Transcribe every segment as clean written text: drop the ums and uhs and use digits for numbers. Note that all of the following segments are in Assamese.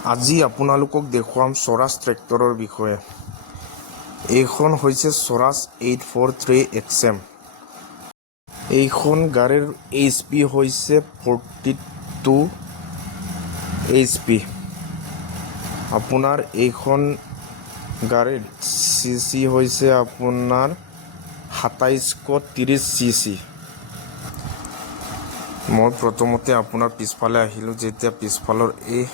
আজি আপোনালোকক দেখুৱাম স্বৰাজ ট্ৰেক্টৰৰ বিষয়ে। এইখন হৈছে স্বৰাজ 843 XM। এইখন গাড়ীৰ HP হৈছে 42 HP। আপোনাৰ এইখন গাড়ীৰ CC হৈছে আপোনাৰ 2730 CC। মই প্ৰথমতে আপোনাৰ পিছফালে আহিলোঁ, যেতিয়া পিছফালৰ এই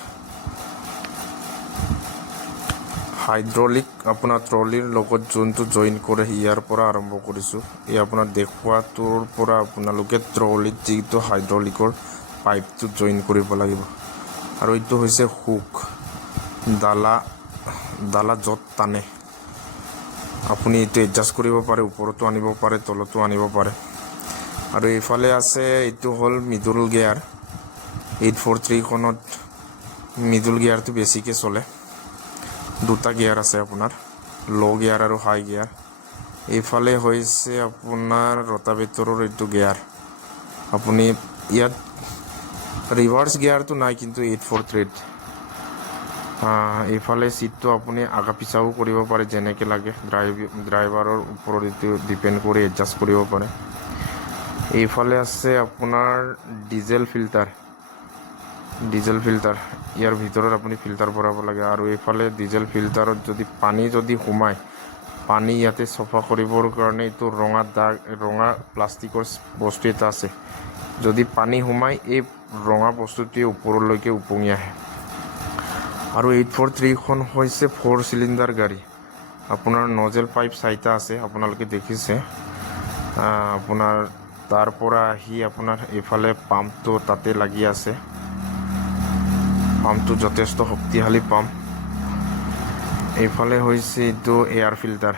হাইড্ৰলিক আপোনাৰ ট্ৰলিৰ লগত যোনটো জইন কৰে ইয়াৰ পৰা আৰম্ভ কৰিছোঁ। এই আপোনাৰ দেখুৱাটোৰ পৰা আপোনালোকে ট্ৰলিত যিটো হাইড্ৰলিকৰ পাইপটো জইন কৰিব লাগিব। আৰু এইটো হৈছে হুক, ডালা য'ত টানে আপুনি এইটো এডজাষ্ট কৰিব পাৰে, ওপৰতো আনিব পাৰে, তলতো আনিব পাৰে। আৰু এইফালে আছে, এইটো হ'ল মিডল গিয়াৰ। 843খনত মিডল গিয়াৰটো বেছিকৈ চলে। দুটা গিয়াৰ আছে আপোনাৰ, ল' গিয়াৰ আৰু হাই গিয়াৰ। এইফালে হৈছে আপোনাৰ ৰটাভেটৰৰ এইটো গিয়াৰ। আপুনি ইয়াত ৰিভাৰ্ছ গিয়াৰটো নাই, কিন্তু 843ত এইফালে ছিটটো আপুনি আগা পিছাও কৰিব পাৰে, যেনেকৈ লাগে। ড্ৰাইভাৰৰ ওপৰত এইটো ডিপেণ্ড কৰি এডজাষ্ট কৰিব পাৰে। এইফালে আছে আপোনাৰ ডিজেল ফিল্টাৰ। ইয়াৰ ভিতৰত আপুনি ফিল্টাৰ ভৰাব লাগে। আৰু এইফালে ডিজেল ফিল্টাৰত যদি পানী সোমায়, পানী ইয়াতে চফা কৰিবৰ কাৰণে এইটো ৰঙা প্লাষ্টিকৰ বস্তু এটা আছে। যদি পানী সোমায়, এই ৰঙা বস্তুটোৱে ওপৰলৈকে উপঙি আহে। আৰু 843খন হৈছে 4 চিলিণ্ডাৰ গাড়ী। আপোনাৰ নজেল পাইপ 4টা আছে, আপোনালোকে দেখিছে। আপোনাৰ তাৰ পৰা আহি আপোনাৰ এইফালে পাম্পটো তাতে লাগি আছে। পাম্পটো যথেষ্ট শক্তিশালী পাম্প। এইফালে হৈছে এইটো এয়াৰ ফিল্টাৰ।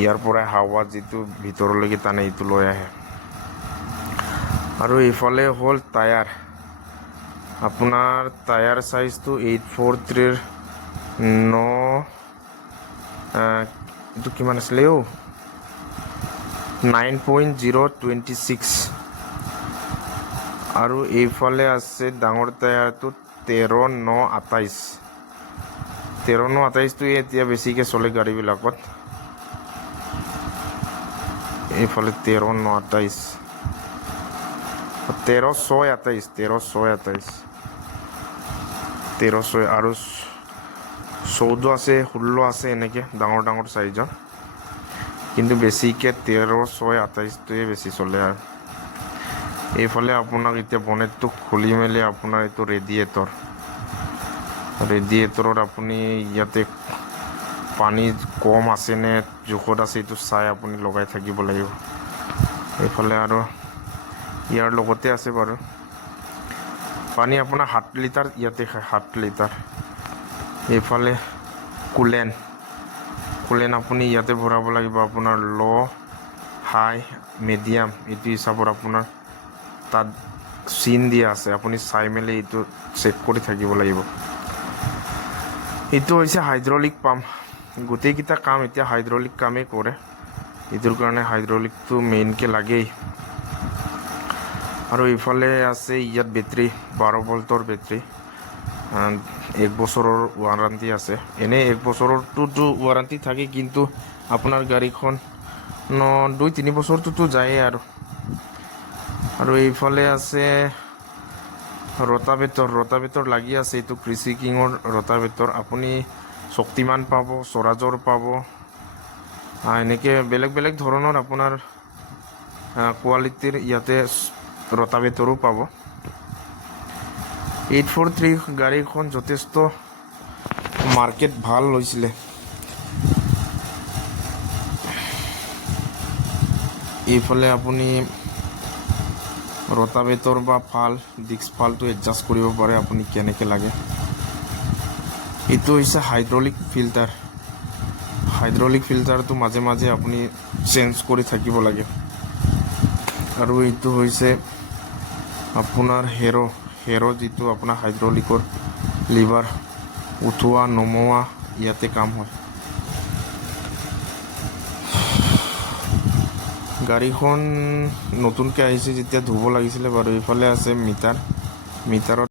ইয়াৰ পৰা হাৱা যিটো ভিতৰলৈকে টানে এইটো লৈ আহে। আৰু এইফালে হ'ল টায়াৰ। আপোনাৰ টায়াৰ চাইজটো 843ৰ এইটো কিমান আছিলে 9.026। আৰু এইফালে আছে ডাঙৰ টায়াৰটো 13.928। 13.928টোৱে এতিয়া বেছিকৈ চলে গাড়ীবিলাকত। এইফালে 13.928, 13.628 আৰু 14 আছে, 16 আছে, এনেকৈ ডাঙৰ চাইজৰ। কিন্তু বেছিকৈ 13.628টোৱে বেছি চলে। আৰু এইফালে আপোনাক এতিয়া বনেটটো খুলি মেলি আপোনাৰ এইটো ৰেডিয়েটৰত আপুনি ইয়াতে পানী কম আছে নে জোখত আছে এইটো চাই আপুনি লগাই থাকিব লাগিব। এইফালে আৰু ইয়াৰ লগতে আছে বাৰু পানী আপোনাৰ 7 লিটাৰ ইয়াতে খায়, 7 লিটাৰ। এইফালে কুলেন আপুনি ইয়াতে ভৰাব লাগিব। আপোনাৰ ল', হাই, মিডিয়াম এইটো হিচাপত আপোনাৰ তাত চিন দিয়া আছে, আপুনি চাই মেলি এইটো চেক কৰি থাকিব লাগিব। এইটো হৈছে হাইড্ৰলিক পাম্প। গোটেইকেইটা কাম এতিয়া হাইড্ৰলিক কামেই কৰে। এইটোৰ কাৰণে হাইড্ৰলিকটো মেইনকৈ লাগেই। আৰু এইফালে আছে ইয়াত বেটাৰী, 12 ভল্টৰ বেটাৰী। 1 বছৰৰ ৱাৰেণ্টি আছে। এনেই 1 বছৰৰটোতো ৱাৰেণ্টি থাকে, কিন্তু আপোনাৰ গাড়ীখন 2-3 বছৰটোতো যায়েই। আৰু এইফালে আছে ৰটাভেটৰ লাগি আছে। এইটো কৃষি কিঙৰ ৰটাভেটৰ। আপুনি শক্তিমান পাব, স্বৰাজৰ পাব, এনেকৈ বেলেগ ধৰণৰ আপোনাৰ কোৱালিটিৰ ইয়াতে ৰটাভেটৰো পাব। 843 গাড়ীখন যথেষ্ট মাৰ্কেট ভাল লৈছিলে। এইফালে আপুনি ৰটাভেটৰ বা ডিস্ক ফালটো এডজাষ্ট কৰিব পাৰে আপুনি কেনেকৈ লাগে। এইটো হৈছে হাইড্ৰলিক ফিল্টাৰটো মাজে মাজে আপুনি চেঞ্জ কৰি থাকিব লাগে। আৰু এইটো হৈছে আপোনাৰ হেৰ' যিটো আপোনাৰ হাইড্ৰলিকৰ লিভাৰ উঠোৱা নমোৱা ইয়াতে কাম হয়। গাড়ীখন নতুনকৈ আহিছে, যেতিয়া ধুব লাগিছিলে বাৰু। এইফালে আছে মিটাৰত